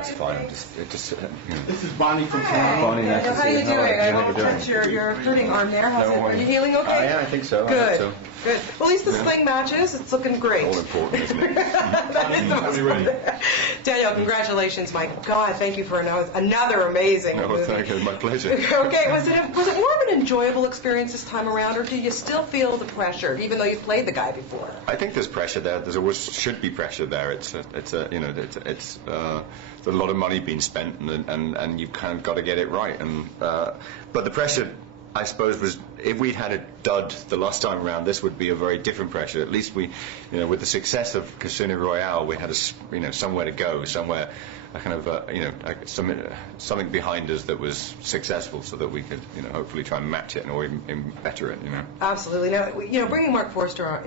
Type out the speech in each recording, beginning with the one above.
That's fine. I'm just you know. This is Bonnie from Hi. Bonnie, nice to How see are you. you doing? How are you doing? Touch your hurting arm there. Are you healing okay? Yeah, I think so. Good. I hope so. Good. Well, at least the sling matches. It's looking great. All important, isn't it? That is the most important. Daniel, congratulations, my God! Thank you for another amazing No, movie. thank you. My pleasure. Okay, was it more of an enjoyable experience this time around, or do you still feel the pressure, even though you've played the guy before? I think there's pressure there. There's always should be pressure there. It's a lot of money being spent, and you've kind of got to get it right. And but the pressure, I suppose, was if we'd had a dud the last time around, this would be a very different pressure. At least we, with the success of Casino Royale, we had somewhere to go, somewhere, a kind of something behind us that was successful, so that we could hopefully try and match it or even better it. Absolutely. Now, bringing Mark Forster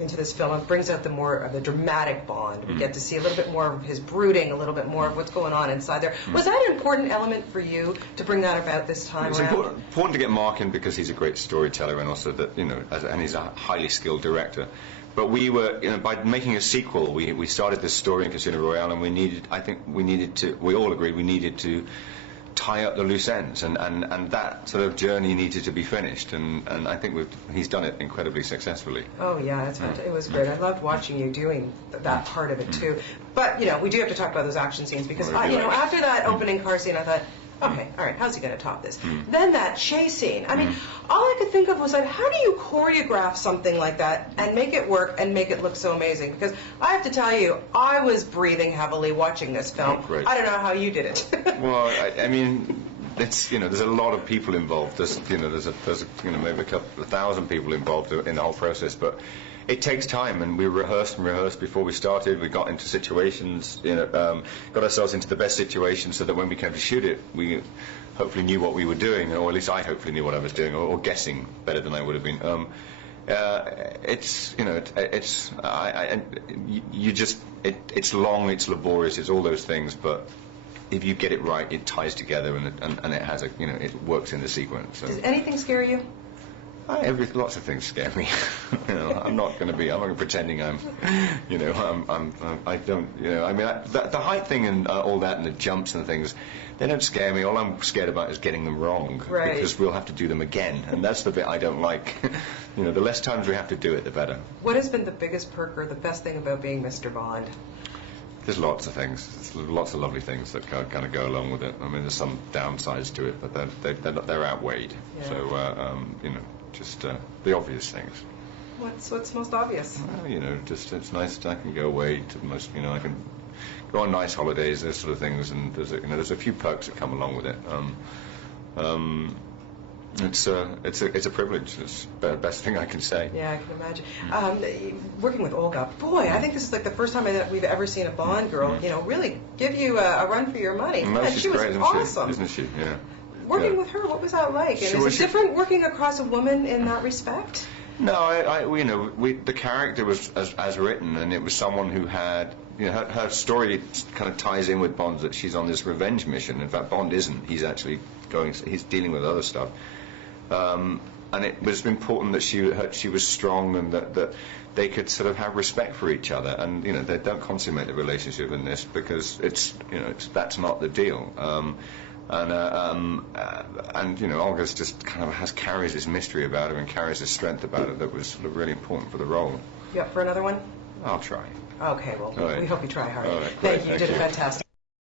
into this film, it brings out the more of the dramatic Bond. We get to see a little bit more of his brooding, a little bit more of what's going on inside there. Was that an important element for you to bring that about this time around? It's important to get Mark in because he's a great storyteller, and also that and he's a highly skilled director. But we were, by making a sequel, we started this story in Casino Royale, and we all agreed we needed to tie up the loose ends, and that sort of journey needed to be finished, and I think he's done it incredibly successfully. Oh yeah, it was great. I loved watching you doing that part of it too. But we do have to talk about those action scenes because after that opening car scene, I thought, okay, all right, how's he going to top this? Then that chase scene. I mean, all I could think of was, how do you choreograph something like that and make it work and make it look so amazing? Because I have to tell you, I was breathing heavily watching this film. Oh, I don't know how you did it. Well, I mean, it's there's a lot of people involved. There's maybe a couple of thousand people involved in the whole process, but it takes time, and we rehearsed before we started. We got into situations, got ourselves into the best situation so that when we came to shoot it, we hopefully knew what we were doing, or at least I hopefully knew what I was doing, or guessing better than I would have been. It's long, it's laborious, it's all those things, but if you get it right, it ties together, and it has it works in the sequence. So. Does anything scare you? Lots of things scare me. I'm not going to pretending I don't, I mean, the height thing and all that and the jumps and things, they don't scare me. All I'm scared about is getting them wrong. Right. Because we'll have to do them again, and that's the bit I don't like. The less times we have to do it, the better. What has been the biggest perk or the best thing about being Mr. Bond? There's lots of things. There's lots of lovely things that kind of go along with it. I mean, there's some downsides to it, but they're outweighed. Yeah. So, just the obvious things. What's most obvious? Well, just it's nice that I can go away to most, I can go on nice holidays, those sort of things, and there's a few perks that come along with it. It's a privilege. It's the best thing I can say. Yeah, I can imagine. Working with Olga, boy, I think this is like the first time that we've ever seen a Bond girl, really give you a run for your money. No, Man, she was great, awesome. Isn't she? Yeah. Working with her, what was that like? And is it different working across a woman in that respect? No, the character was as written, and it was someone who had, her story kind of ties in with Bond's, that she's on this revenge mission. In fact, Bond isn't. He's actually he's dealing with other stuff. And it was important that she was strong, and that they could sort of have respect for each other, and they don't consummate the relationship in this because that's not the deal. Olga's just kind of carries this mystery about her and carries this strength about her that was sort of really important for the role. You up for another one? I'll try. Okay, well, we hope you try hard. All right, Thank you. You did fantastic.